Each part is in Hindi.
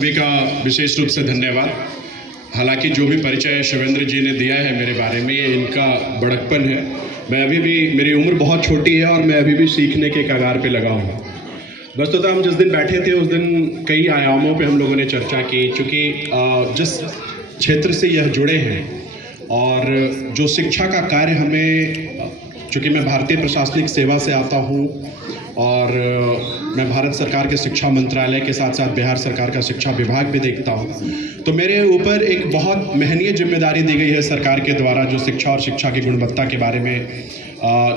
सभी का विशेष रूप से धन्यवाद। हालांकि जो भी परिचय शिवेंद्र जी ने दिया है मेरे बारे में, ये इनका बड़कपन है। मैं अभी भी, मेरी उम्र बहुत छोटी है और मैं अभी भी सीखने के कगार पे लगा हूँ। वस्तुतः हम जिस दिन बैठे थे उस दिन कई आयामों पे हम लोगों ने चर्चा की, चूँकि जिस क्षेत्र से यह जुड़े हैं और जो शिक्षा का कार्य हमें, चूँकि मैं भारतीय प्रशासनिक सेवा से आता हूँ और मैं भारत सरकार के शिक्षा मंत्रालय के साथ साथ बिहार सरकार का शिक्षा विभाग भी देखता हूँ, तो मेरे ऊपर एक बहुत महनीय जिम्मेदारी दी गई है सरकार के द्वारा, जो शिक्षा और शिक्षा की गुणवत्ता के बारे में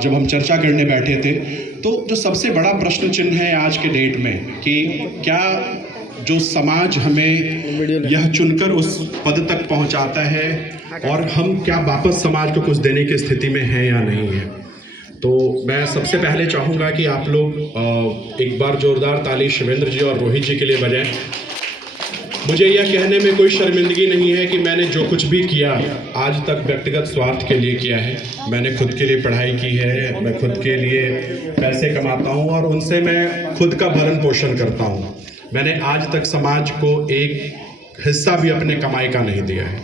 जब हम चर्चा करने बैठे थे, तो जो सबसे बड़ा प्रश्न चिन्ह है आज के डेट में कि क्या जो समाज हमें यह चुनकर उस पद तक पहुंचाता है और हम क्या वापस समाज को कुछ देने की स्थिति में हैं या नहीं है। तो मैं सबसे पहले चाहूँगा कि आप लोग एक बार जोरदार ताली शिवेंद्र जी और रोहित जी के लिए बजाएं। मुझे यह कहने में कोई शर्मिंदगी नहीं है कि मैंने जो कुछ भी किया आज तक व्यक्तिगत स्वार्थ के लिए किया है। मैंने खुद के लिए पढ़ाई की है, मैं खुद के लिए पैसे कमाता हूँ और उनसे मैं खुद का भरण पोषण करता हूँ। मैंने आज तक समाज को एक हिस्सा भी अपने कमाई का नहीं दिया है।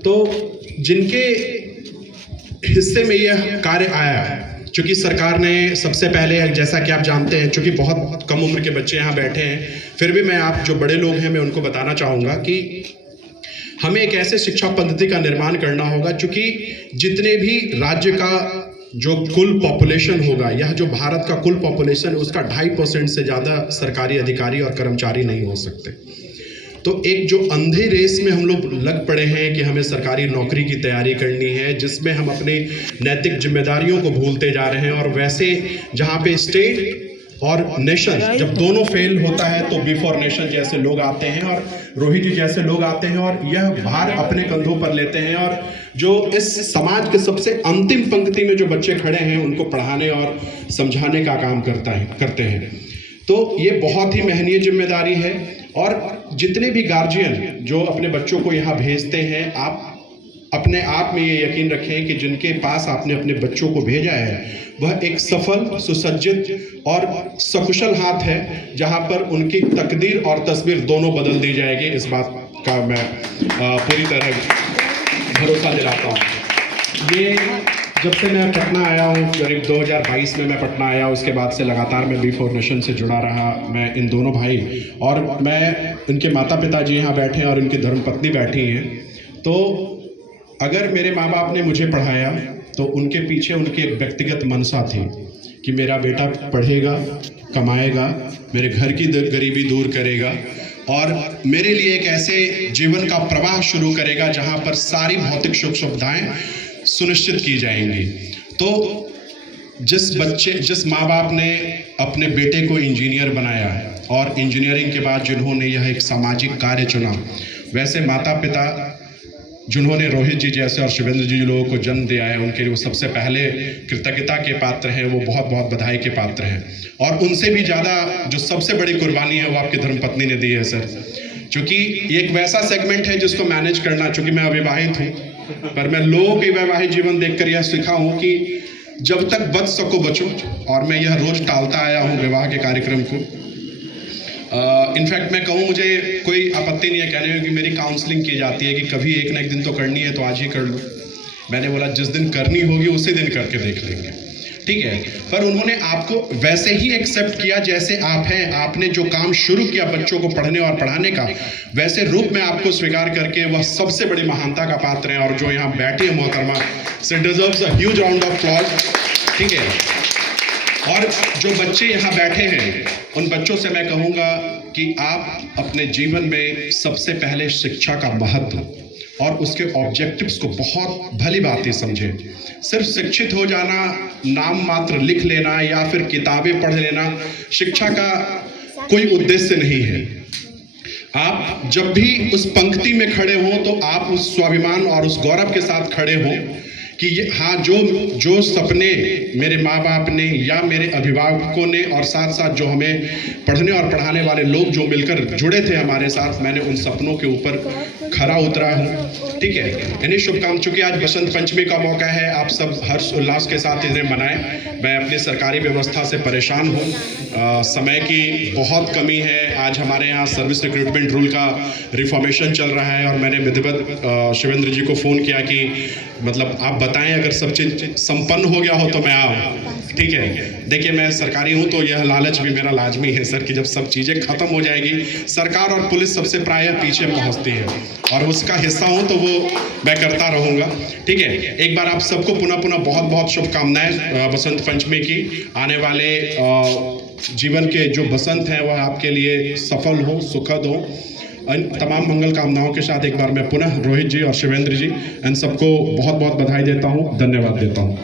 तो जिनके हिस्से में यह कार्य आया, चूँकि सरकार ने सबसे पहले, जैसा कि आप जानते हैं, चूँकि बहुत कम उम्र के बच्चे यहाँ बैठे हैं, फिर भी मैं आप जो बड़े लोग हैं मैं उनको बताना चाहूँगा कि हमें एक ऐसे शिक्षा पद्धति का निर्माण करना होगा, चूँकि जितने भी राज्य का जो कुल पॉपुलेशन होगा, यह जो भारत का कुल पॉपुलेशन है उसका 2.5% से ज़्यादा सरकारी अधिकारी और कर्मचारी नहीं हो सकते। तो एक जो अंधे रेस में हम लोग लग पड़े हैं कि हमें सरकारी नौकरी की तैयारी करनी है, जिसमें हम अपनी नैतिक जिम्मेदारियों को भूलते जा रहे हैं। और वैसे जहाँ पे स्टेट और नेशन जब दोनों फेल होता है तो बिफोर नेशन जैसे लोग आते हैं और रोहित जी जैसे लोग आते हैं और यह भार अपने कंधों पर लेते हैं और जो इस समाज के सबसे अंतिम पंक्ति में जो बच्चे खड़े हैं उनको पढ़ाने और समझाने का काम करते हैं। तो ये बहुत ही महनीय जिम्मेदारी है। और जितने भी गार्जियन जो अपने बच्चों को यहाँ भेजते हैं, आप अपने आप में ये यकीन रखें कि जिनके पास आपने अपने बच्चों को भेजा है वह एक सफल, सुसज्जित और सकुशल हाथ है, जहाँ पर उनकी तकदीर और तस्वीर दोनों बदल दी जाएगी। इस बात का मैं पूरी तरह भरोसा दिलाता हूँ। ये जब से मैं पटना आया हूँ, करीब 2022 में मैं पटना आया, उसके बाद से लगातार मैं बिफोर नेशन से जुड़ा रहा। मैं इन दोनों भाई और मैं, इनके माता पिता जी यहाँ बैठे हैं और इनकी धर्मपत्नी बैठी हैं। तो अगर मेरे माँ बाप ने मुझे पढ़ाया तो उनके पीछे उनकी एक व्यक्तिगत मनसा थी कि मेरा बेटा पढ़ेगा, कमाएगा, मेरे घर की गरीबी दूर करेगा और मेरे लिए एक ऐसे जीवन का प्रवाह शुरू करेगा जहाँ पर सारी भौतिक सुख सुविधाएँ सुनिश्चित की जाएंगी। तो जिस माँ बाप ने अपने बेटे को इंजीनियर बनाया और इंजीनियरिंग के बाद जिन्होंने यह एक सामाजिक कार्य चुना, वैसे माता पिता जिन्होंने रोहित जी जैसे और शिवेंद्र जी लोगों को जन्म दिया है, उनके लिए वो सबसे पहले कृतज्ञता के पात्र हैं, वो बहुत बहुत बधाई के पात्र हैं। और उनसे भी ज़्यादा जो सबसे बड़ी कुर्बानी है वो आपकी धर्मपत्नी ने दी है सर, क्योंकि ये एक वैसा सेगमेंट है जिसको मैनेज करना, चूँकि मैं अविवाहित हूँ, पर मैं लोगों के वैवाहिक जीवन देखकर यह सीखा हूँ कि जब तक बच सको बचो। और मैं यह रोज टालता आया हूँ विवाह के कार्यक्रम को। इनफैक्ट मैं कहूँ, मुझे कोई आपत्ति नहीं है कहने में कि मेरी काउंसलिंग की जाती है कि कभी एक ना एक दिन तो करनी है तो आज ही कर लो। मैंने बोला जिस दिन करनी होगी उसी दिन करके देख लेंगे, ठीक है। पर उन्होंने आपको वैसे ही एक्सेप्ट किया जैसे आप हैं। आपने जो काम शुरू किया बच्चों को पढ़ने और पढ़ाने का, वैसे रूप में आपको स्वीकार करके वह सबसे बड़ी महानता का पात्र हैं। और जो यहाँ बैठे हैं मोहतरमा, से deserves a huge round of applause, ठीक है। और जो बच्चे यहाँ बैठे हैं उन बच्चों से मैं कहूँगा कि आप अपने जीवन में सबसे पहले शिक्षा का महत्व और उसके ऑब्जेक्टिव्स को बहुत भली भांति समझें। सिर्फ शिक्षित हो जाना, नाम मात्र लिख लेना या फिर किताबें पढ़ लेना शिक्षा का कोई उद्देश्य नहीं है। आप जब भी उस पंक्ति में खड़े हों तो आप उस स्वाभिमान और उस गौरव के साथ खड़े हों कि हाँ, जो सपने मेरे माँ बाप ने या मेरे अभिभावकों ने और साथ साथ जो हमें पढ़ने और पढ़ाने वाले लोग जो मिलकर जुड़े थे हमारे साथ, मैंने उन सपनों के ऊपर खरा उतरा हूँ। ठीक है, यानी शुभकामनाएं। चूंकि आज बसंत पंचमी का मौका है, आप सब हर्ष उल्लास के साथ इन्हें मनाएं। मैं अपनी सरकारी व्यवस्था से परेशान हूँ, समय की बहुत कमी है। आज हमारे यहाँ सर्विस रिक्रूटमेंट रूल का रिफॉर्मेशन चल रहा है और मैंने विधिवत शिवेंद्र जी को फ़ोन किया कि मतलब आप बताएं, अगर सब चीज़ संपन्न हो गया हो तो मैं आऊँ। ठीक है, देखिए मैं सरकारी हूँ तो यह लालच भी मेरा लाजमी है सर कि जब सब चीज़ें खत्म हो जाएगी, सरकार और पुलिस सबसे प्रायः पीछे पहुँचती है और उसका हिस्सा हूँ तो वो मैं करता रहूँगा। ठीक है, एक बार आप सबको पुनः बहुत बहुत शुभकामनाएं बसंत पंचमी की। आने वाले जीवन के जो बसंत हैं वह आपके लिए सफल हो, सुखद हो। तमाम मंगल कामनाओं के साथ एक बार मैं पुनः रोहित जी और शिवेंद्र जी इन सबको बहुत बहुत बधाई देता हूँ, धन्यवाद देता हूँ।